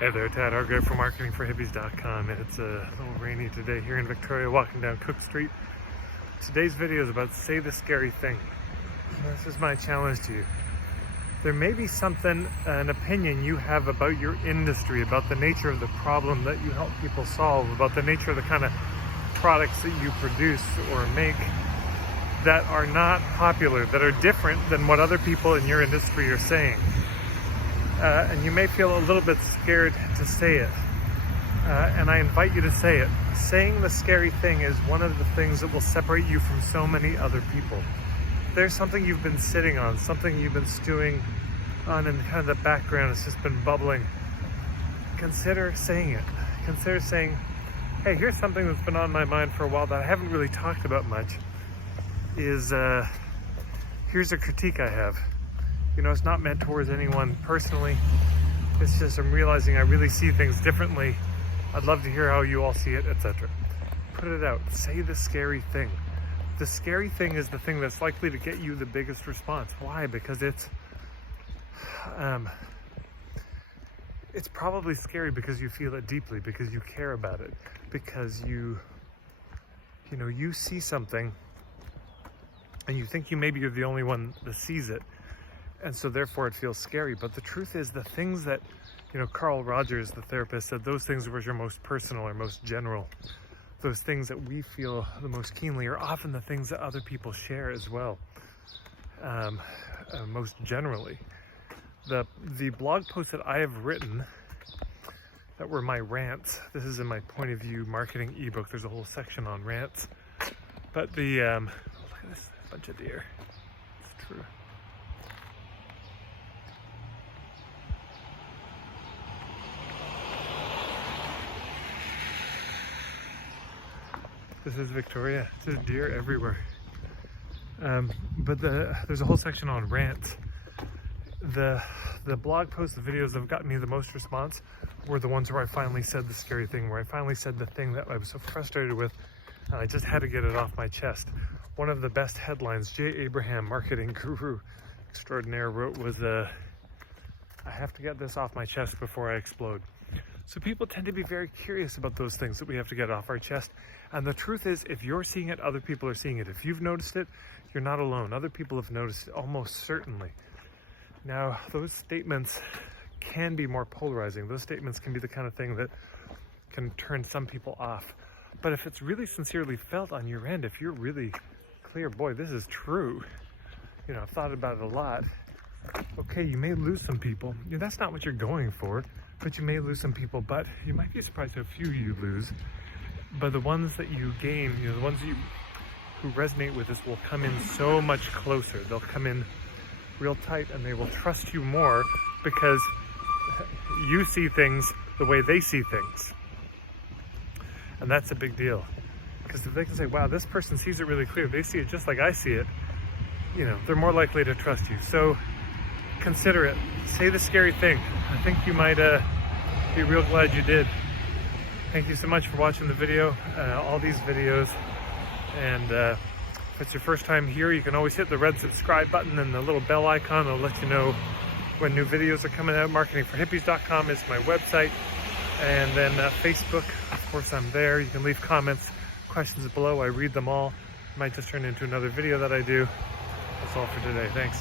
Hey there, Tad Hargrave from marketingforhippies.com. It's a little rainy today here in Victoria, walking down Cook Street. Today's video is about say the scary thing. This is my challenge to you. There may be something, an opinion you have about your industry, about the nature of the problem that you help people solve, about the nature of the kind of products that you produce or make that are not popular, that are different than what other people in your industry are saying. And you may feel a little bit scared to say it. And I invite you to say it. Saying the scary thing is one of the things that will separate you from so many other people. If there's something you've been sitting on, something you've been stewing on in kind of the background, it's just been bubbling, consider saying it. Consider saying, hey, here's something that's been on my mind for a while that I haven't really talked about much, here's a critique I have. You know, it's not meant towards anyone personally. It's just I'm realizing I really see things differently. I'd love to hear how you all see it, etc. Put it out. Say the scary thing. The scary thing is the thing that's likely to get you the biggest response. Why? Because it's probably scary because you feel it deeply, because you care about it, because you see something and you think maybe you're the only one that sees it. And so therefore it feels scary. But the truth is the things that, Carl Rogers, the therapist, said those things which are most personal or most general, those things that we feel the most keenly are often the things that other people share as well, most generally. The blog posts that I have written that were my rants, this is in my point of view marketing ebook, there's a whole section on rants, but look at this bunch of deer, it's true. This is Victoria. There's deer everywhere. But there's a whole section on rants. The blog posts, the videos that have gotten me the most response were the ones where I finally said the scary thing, where I finally said the thing that I was so frustrated with, and I just had to get it off my chest. One of the best headlines Jay Abraham, marketing guru extraordinaire, wrote was, I have to get this off my chest before I explode. So people tend to be very curious about those things that we have to get off our chest. And the truth is, if you're seeing it, other people are seeing it. If you've noticed it, you're not alone. Other people have noticed it, almost certainly. Now, those statements can be more polarizing. Those statements can be the kind of thing that can turn some people off. But if it's really sincerely felt on your end, if you're really clear, boy, this is true. I've thought about it a lot. Okay, you may lose some people. That's not what you're going for. But you may lose some people, but you might be surprised how few you lose. But the ones that you gain, the ones who resonate with this will come in so much closer. They'll come in real tight and they will trust you more because you see things the way they see things. And that's a big deal. Because if they can say, wow, this person sees it really clear, they see it just like I see it, they're more likely to trust you. So consider it. Say the scary thing. I think you might be real glad you did. Thank you so much for watching the video, all these videos. And if it's your first time here, you can always hit the red subscribe button and the little bell icon. It'll let you know when new videos are coming out. Marketingforhippies.com is my website. And then Facebook, of course, I'm there. You can leave comments, questions below. I read them all. Might just turn into another video that I do. That's all for today. Thanks.